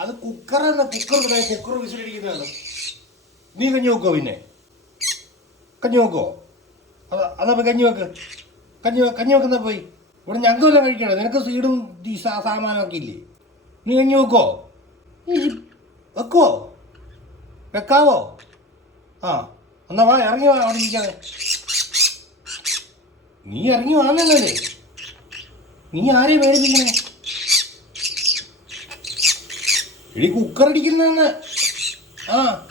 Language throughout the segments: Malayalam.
അത് എന്ന കുക്കർ കുക്കർ വിസിലടിക്കുന്നതാണ്. നീ കഞ്ഞി വെക്കോ പിന്നെ? കഞ്ഞി വെക്കോ അതാ അതപ്പോൾ കഞ്ഞി വെക്ക് കഞ്ഞി കഞ്ഞി വെക്കുന്ന പോയി? ഇവിടെ ഞങ്ങൾക്ക് വല്ലതും കഴിക്കണം? നിനക്ക് സീഡും സാമാനമൊക്കെ ഇല്ലേ? നീ കഞ്ഞി വെക്കോ വെക്കോ വെക്കാവോ? ആ എന്നാ വാ ഇറങ്ങി വാ അവിടെ ഇരിക്കാതെ നീ ഇറങ്ങി വാങ്ങല്ലേ നീ ആരെയും മേടിപ്പിക്കണേ ഇടി കുക്കർ അടിക്കുന്നതെന്ന്. ആ.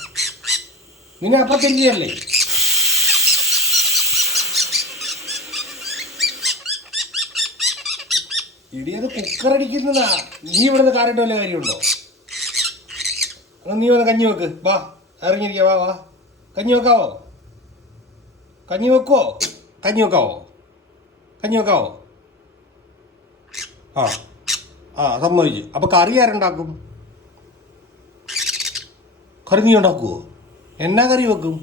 നിന്നെ അപ്പത്തിരിക്കല്ലേ ഇടി അത് കുക്കർ അടിക്കുന്നതാ. നീ ഇവിടുന്ന് കാറിട്ട് വല്ല കാര്യമുണ്ടോ? നീ വന്ന് കഞ്ഞി വെക്ക്. വാ ഇറങ്ങിയിരിക്ക. വാ വാ. കഞ്ഞി വെക്കാവോ? കഞ്ഞി വെക്കോ കഞ്ഞി വെക്കാവോ? കഞ്ഞി വെക്കാവോ? ആ. ആ സമ്മതിച്ചു. അപ്പൊ കറി ആരുണ്ടാക്കും? കറി നീ ഉണ്ടാക്കുവോ എന്നാ കറി വെക്കും?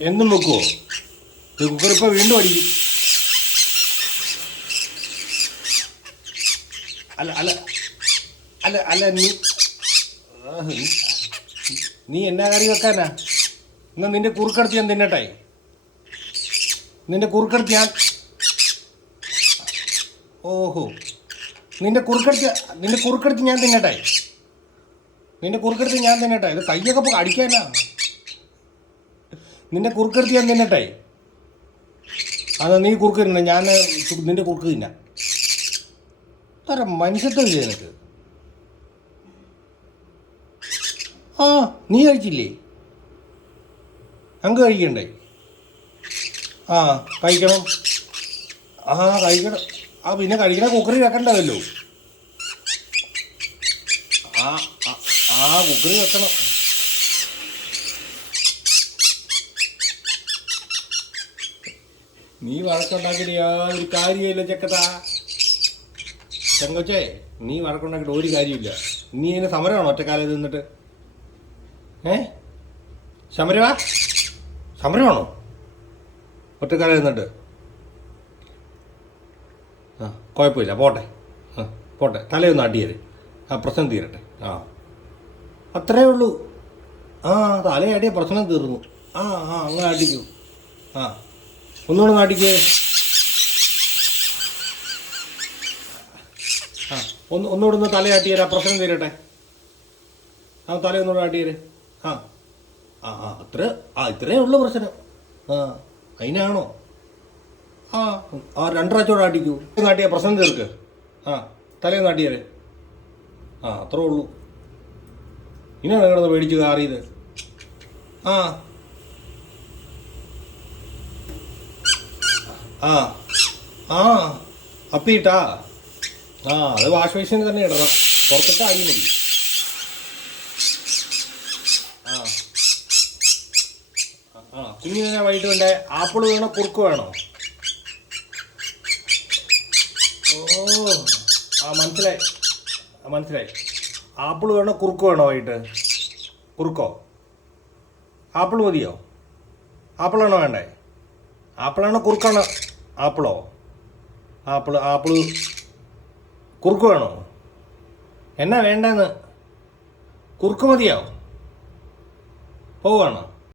എന്നും വെക്കുവോ? ഇത് കുക്കർ ഇപ്പൊ വീണ്ടും അടിക്കും. അല്ല അല്ല അല്ല അല്ല നീ- നീ എന്നാ കറി വെക്കാനാ? എന്നാ നിന്റെ കുറുക്കടത്തി ഞാൻ തിന്നട്ടെ? നിന്റെ കുറുക്കടത്തി ഞാൻ ഓഹോ. നിന്റെ കുറുക്കടുത്ത് നിന്റെ കുറുക്കെടുത്ത് ഞാൻ തിന്നട്ടെ? നിന്റെ കുറുക്കെടുത്ത് ഞാൻ തിന്നട്ടെ? ഇത് കയ്യൊക്കെ അടിക്കാനാ. നിന്റെ കുറുക്കെടുത്ത് ഞാൻ തിന്നട്ടെ? അതാ നീ കുറുക്ക് തിന്നെ ഞാൻ നിന്റെ കുറുക്ക് തിന്ന. തരം മനുഷ്യത്വം ഇല്ലേ നിനക്ക്? ആ നീ കഴിച്ചില്ലേ? അങ്ങ് കഴിക്കണ്ടേ? ആ കഴിക്കണം. ആ കഴിക്കണം. ആ പിന്നെ കഴിക്കുന്ന കുക്കറി വെക്കണ്ടതല്ലോ ആ ആ, കുക്കറി വെക്കണം നീ വഴക്കുണ്ടാക്കിയിട്ട് യാതൊരു കാര്യമില്ല ചെക്കത്താ. ചെങ്കൊച്ചേ നീ വഴക്കുണ്ടാക്കിയിട്ട് ഒരു കാര്യമില്ല. നീ അതിന് സമരമാണോ ഒറ്റക്കാലത്ത് നിന്നിട്ട്? ഏ? സമരമാ? സമരമാണോ? ഒറ്റക്കാലം നിന്നിട്ട്? കുഴപ്പമില്ല പോട്ടെ. ആ പോട്ടെ. തലയൊന്ന് അടിയത് ആ പ്രശ്നം തീരട്ടെ. ആ. അത്രേ ഉള്ളൂ. ആ തലയടിയ പ്രശ്നം തീർന്നു. ആ ആ അങ്ങനെ അടിക്കൂ. ആ. ഒന്നുകൂടെ നാട്ടിക്കേ ആ ഒന്ന് ഒന്നുകൂടെ ഒന്ന് തലയാട്ടിയരാ പ്രശ്നം തീരട്ടെ. ആ തല ഒന്നുകൂടെ ആട്ടിയര് ആ. ആ ആ അത്ര ആ ഇത്രേ ഉള്ളൂ പ്രശ്നം. ആ അതിനാണോ? ആ. ആ രണ്ടരച്ചോടെ അടിക്കൂ. നാട്ടിയ പ്രശ്നം തീർക്ക്. ആ തലേ നാട്ടിയര് ആ അത്രേ ഉള്ളൂ. ഇനി കിടന്ന് മേടിച്ച് കാറിയത്. ആ. ആ. ആ. അപ്പിട്ടാ. ആ അത് വാഷ് ബേസിന് തന്നെ ഇടണം. പുറത്തിട്ട് അരി മതി. ആ. ആ കുഞ്ഞിനെ വൈകിട്ട് വേണ്ടേ ആപ്പിൾ വേണോ കുറുക്ക് വേണോ? ഓ ആ മനസ്സിലായി. ആ മനസ്സിലായി. ആപ്പിൾ വേണോ കുറുക്ക് വേണോ വൈകിട്ട്? കുറുക്കോ? ആപ്പിൾ മതിയോ? ആപ്പിളാണോ വേണ്ടേ? ആപ്പിളാണോ കുറുക്കാണോ? ആപ്പിളോ? ആപ്പിൾ ആപ്പിൾ കുറുക്ക് വേണോ? എന്നാ വേണ്ടെന്ന്? കുറുക്ക് മതിയോ? പോവാണോ